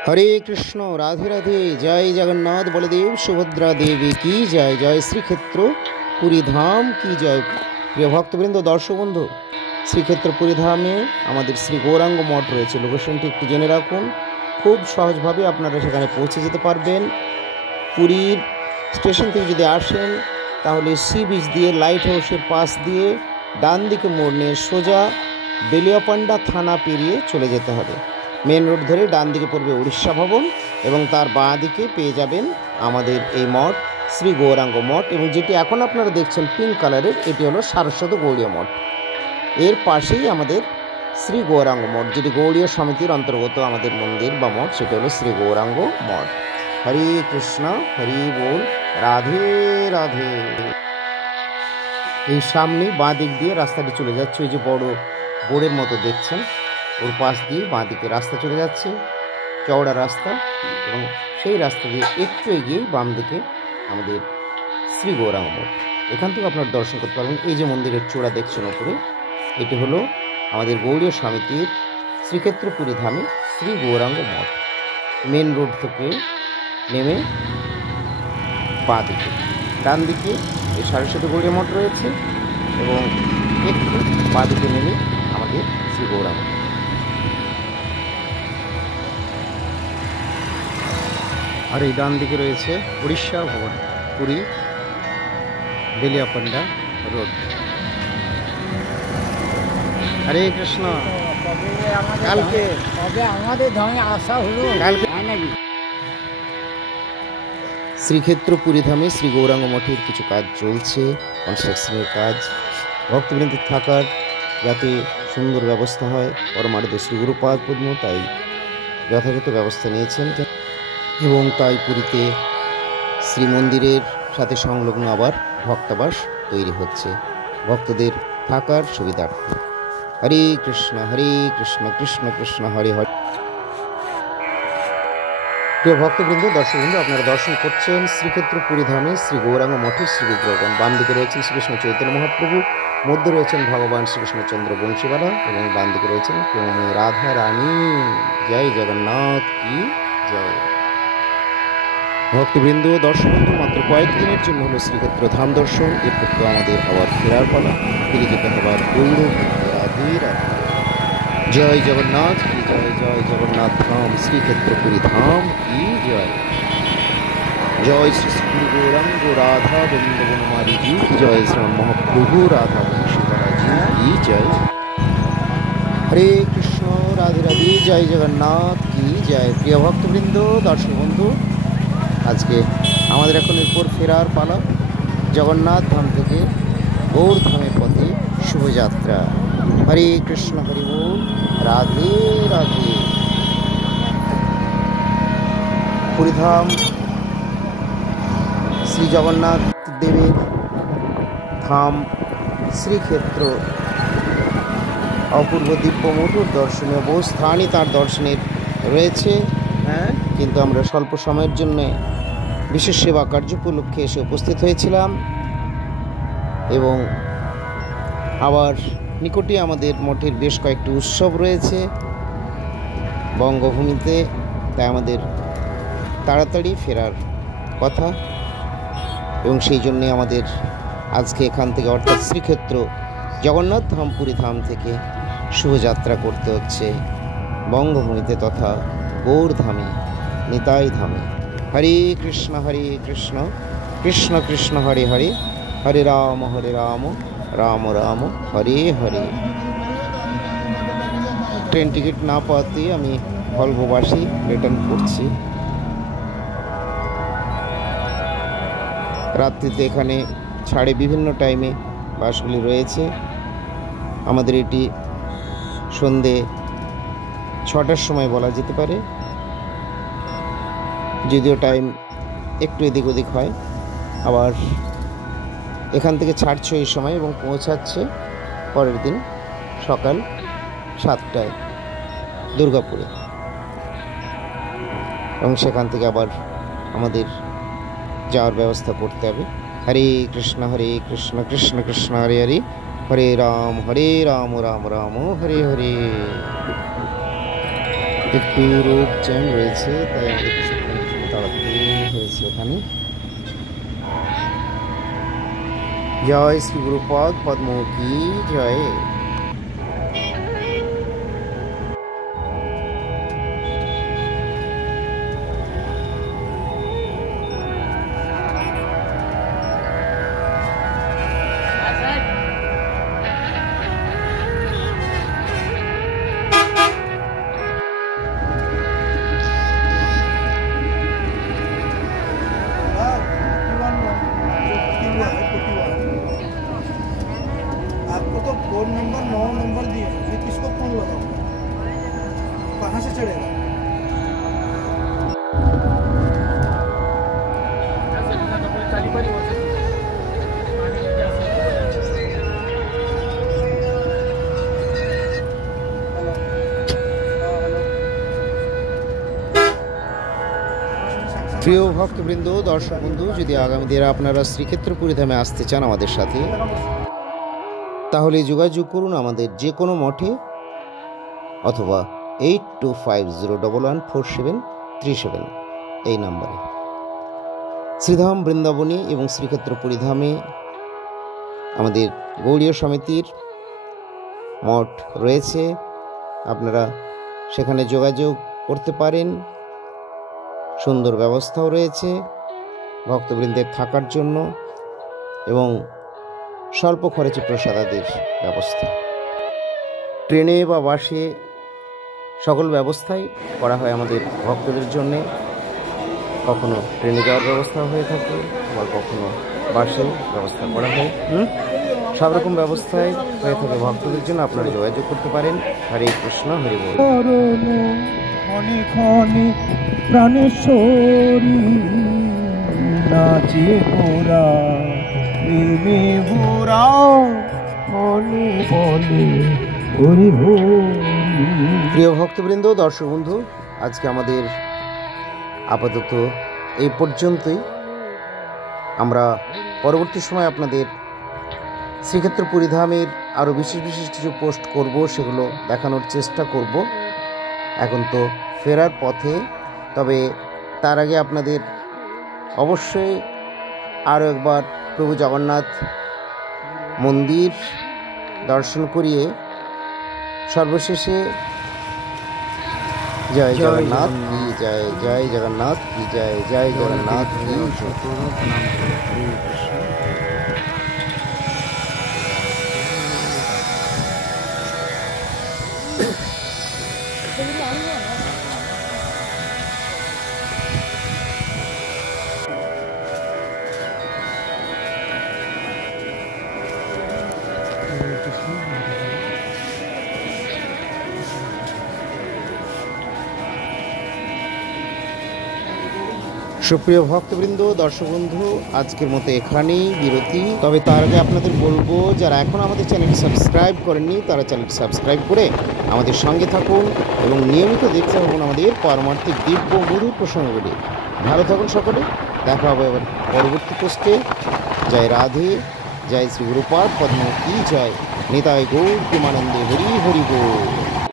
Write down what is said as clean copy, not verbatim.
हरे कृष्ण राधे राधे। जय जगन्नाथ बलदेव सुभद्रा देवी की जय। जय श्रीक्षेत्र पुरी धाम की जय। প্রিয় ভক্তবৃন্দ, দর্শক বন্ধু, শ্রীক্ষেত্র পুরী ধামে আমাদের শ্রী গৌরাঙ্গ মঠ রয়েছে। লোকেশনটি একটু জেনে রাখুন, খুব সহজভাবে আপনারা সেখানে পৌঁছে যেতে পারবেন। পুরীর স্টেশন থেকে যদি আসেন তাহলে সি বিচ দিয়ে লাইট হাউসের পাশ দিয়ে ডান দিকে মোড় নিয়ে সোজা বেলিয়াপান্ডা থানা পেরিয়ে চলে যেতে হবে। মেন রোড ধরে ডান দিকে পড়বে উড়িষ্যা ভবন এবং তার বাঁ দিকে পেয়ে যাবেন আমাদের এই মঠ শ্রী গৌরাঙ্গ মঠ। এবং যেটি এখন আপনারা দেখছেন পিঙ্ক কালারের, এটি হলো সারস্বত গৌড়ীয় মঠ। এর পাশেই আমাদের শ্রী গৌরাঙ্গ মঠ, যেটি গৌড়ীয় সমিতির অন্তর্গত আমাদের মন্দির বা মঠ, সেটি হলো শ্রী গৌরাঙ্গ মঠ। হরে কৃষ্ণ, হরি বল, রাধে রাধে। এই সামনে বাঁ দিক দিয়ে রাস্তাটি চলে যাচ্ছে, ওই যে বড় বোর্ডের মতো দেখছেন, ওর পাশ দিয়ে বাঁ দিকে রাস্তা চলে যাচ্ছে, চওড়া রাস্তা। এবং সেই রাস্তা দিয়ে একটু এগিয়ে বাম দিকে আমাদের শ্রী গৌরাঙ্গ মঠ। এখান থেকে আপনারা দর্শন করতে পারবেন। এই যে মন্দিরের চূড়া দেখছেন ওপরে, এটি হলো আমাদের গৌড়ীয় সমিতির শ্রীক্ষেত্র পুরী ধামে শ্রী গৌরাঙ্গ মঠ। মেন রোড থেকে নেমে বাঁ দিকে ডান দিকে এই সারস্বতী গৌড়ীয় মঠ রয়েছে এবং একটু বাঁ দিকে নেমে আমাদের শ্রী গৌরাঙ্গ। আর এই ডান দিকে রয়েছে উড়িষ্যা ভবন, পুরী বেলিয়াপান্ডা রোড। হরে কৃষ্ণ। কালকে আমাদের ধামে আসা হলো কালকে নাকি? শ্রীক্ষেত্র পুরী ধামে শ্রী গৌরাঙ্গ মঠের কিছু কাজ চলছে, কনস্ট্রাকশনের কাজ। ভক্তবৃন্দের থাকার যাতে সুন্দর ব্যবস্থা হয়, পরমার্থ শ্রী গুরুপাদ পদ্ম তাই যথাযথ ব্যবস্থা নিয়েছেন। এবং তাই পুরীতে শ্রীমন্দিরের সাথে সংলগ্ন আবার ভক্তাবাস তৈরি হচ্ছে ভক্তদের থাকার সুবিধার্থে। হরে কৃষ্ণ, কৃষ্ণ কৃষ্ণ হরে হরে। প্রিয় ভক্তবৃন্দ, দর্শকবৃন্দ, আপনারা দর্শন করছেন শ্রীক্ষেত্র পুরী ধামে শ্রী গৌরাঙ্গ মঠের শ্রী বিগ্রহগণ। বাম দিকে রয়েছেন শ্রীকৃষ্ণ চৈতন্য মহাপ্রভু, মধ্যে রয়েছেন ভগবান শ্রীকৃষ্ণচন্দ্র বংশীবালা এবং ডান দিকে রয়েছেন প্রেমময়ী রাধা রানী। জয় জগন্নাথ কি জয়। ভক্তবৃন্দ, দর্শকবৃন্দ, মাত্র কয়েকদিনের জন্য হলো শ্রীক্ষেত্র ধাম দর্শন। এরপর তো আমাদের আবার ফেরার পালা, ফিরে যেতে হবে গৌর। রাধে রাধে। জয় জগন্নাথ কি জয়। জয় জগন্নাথ ধাম শ্রীক্ষেত্র পুরী ধাম কি জয়। জয় শ্রী শ্রী গৌরাঙ্গ রাধা বৃন্দাবনমালী জি কি জয়। শ্রীমান মহাপ্রভু রাধা বংশীধরাজি কি জয়। হরে কৃষ্ণ, রাধে রাধে। জয় জগন্নাথ কি জয়। প্রিয় ভক্তবৃন্দ, দর্শক বন্ধু, আজকে আমাদের এখন এরপর ফেরার পালা। জগন্নাথ ধাম থেকে গৌর ধামের পথে শুভযাত্রা। হরে কৃষ্ণ, হরি বল, রাধে রাধে। পুরীধাম শ্রী জগন্নাথ দেবের ধাম শ্রীক্ষেত্র অপূর্ব দিব্য মধুর দর্শনীয় বহু স্থানই তার দর্শনের রয়েছে। কিন্তু আমরা স্বল্প সময়ের জন্য বিশেষ সেবা কার্য উপলক্ষে এসে উপস্থিত হয়েছিলাম এবং আবার নিকটে আমাদের মঠের বেশ কয়েকটি উৎসব রয়েছে বঙ্গভূমিতে, তাই আমাদের তাড়াতাড়ি ফেরার কথা এবং সেই জন্যে আমাদের আজকে এখান থেকে অর্থাৎ শ্রীক্ষেত্র জগন্নাথ ধাম পুরী ধাম থেকে শুভযাত্রা করতে হচ্ছে বঙ্গভূমিতে তথা গৌর ধামে, নিতাই ধামে। হরে কৃষ্ণ, কৃষ্ণ কৃষ্ণ হরে হরে, হরে রাম রাম রাম হরে হরে। ট্রেন টিকিট না পাওয়াতে আমি ভলভোবাসী রিটার্ন করছি। রাত্রিতে এখানে ছাড়ে বিভিন্ন টাইমে বাসগুলি রয়েছে। আমাদের এটি সন্ধে 6টার সময় বলা যেতে পারে, যদিও টাইম একটু এদিক ওদিক হয়। আবার এখান থেকে ছাড়ছে এই সময় এবং পৌঁছাচ্ছে পরের দিন সকাল 7টায় দুর্গাপুরে এবং সেখান থেকে আবার আমাদের যাওয়ার ব্যবস্থা করতে হবে। হরে কৃষ্ণ, কৃষ্ণ কৃষ্ণ হরে হরে, হরে রাম রাম রাম হরে হরে। একটু রোড জ্যাম রয়েছে, তাই আমাদের কিছুক্ষণ তাড়াতাড়ি হয়েছে এখানে। জয় শ্রী গুরুপদ পদ্ম কি জয়। आपको तो फोन नंबर 9 नंबर दिए, फिर किसको फोन लगाओ, कहाँ से चढ़ेगा? প্রিয় ভক্তবৃন্দ, দর্শক বন্ধু, যদি আগামী দিনে আপনারা শ্রীক্ষেত্র পুরীধামে আসতে চান আমাদের সাথে, তাহলে যোগাযোগ করুন আমাদের যে কোনো মঠে, অথবা 8250114737 এই নাম্বারে। শ্রীধাম বৃন্দাবনী এবং শ্রীক্ষেত্র পুরীধামে আমাদের গৌড়ীয় সমিতির মঠ রয়েছে, আপনারা সেখানে যোগাযোগ করতে পারেন। সুন্দর ব্যবস্থাও রয়েছে ভক্তবৃন্দের থাকার জন্য, এবং স্বল্প খরচে প্রসাদাদির ব্যবস্থা। ট্রেনে বা বাসে সকল ব্যবস্থাই করা হয় আমাদের ভক্তদের জন্যে। কখনো ট্রেনে যাওয়ার ব্যবস্থা হয়ে থাকে, আবার কখনো বাসে ব্যবস্থা করা হয়। সব রকম ব্যবস্থায় হয়ে থাকে ভক্তদের জন্য, আপনারা যোগাযোগ করতে পারেন। হরে কৃষ্ণ, হরি বল। ক্ষণে ক্ষণে প্রাণেশ্বরী নাচে গোরা প্রেমে ভরা মনে বলে হরি হরি। প্রিয় ভক্তবৃন্দ, দর্শক বন্ধু, আজকে আমাদের আপাতত এই পর্যন্তই। আমরা পরবর্তী সময় আপনাদের শ্রীক্ষেত্র পুরীধামের আরও বিশেষ বিশেষ কিছু পোস্ট করব, সেগুলো দেখানোর চেষ্টা করব। এখন তো ফেরার পথে, তবে তার আগে আপনাদের অবশ্যই আরও একবার প্রভু জগন্নাথ মন্দির দর্শন করিয়ে সর্বশেষে জয় জগন্নাথ কি জয়, জয় জগন্নাথ কি জয়, জয় জগন্নাথ কি জয়। সুপ্রিয় ভক্তবৃন্দ, দর্শক বন্ধু, আজকের মতো এখানেই বিরতি। তবে তার আগে আপনাদের বলবো, যারা এখন আমাদের চ্যানেলটি সাবস্ক্রাইব করেননি, তারা চ্যানেলটি সাবস্ক্রাইব করে আমাদের সঙ্গে থাকুন এবং নিয়মিত দেখতে থাকুন আমাদের পারমার্থিক দিব্য মধুর প্রসঙ্গগুলি। ভালো থাকুন সকলে, দেখা হবে আবার পরবর্তী পোস্টে। জয় রাধে, জয় শ্রী গুরুপাদ পদ্ম কি জয়, নিতাই গৌর প্রেমানন্দে হরি হরি বল।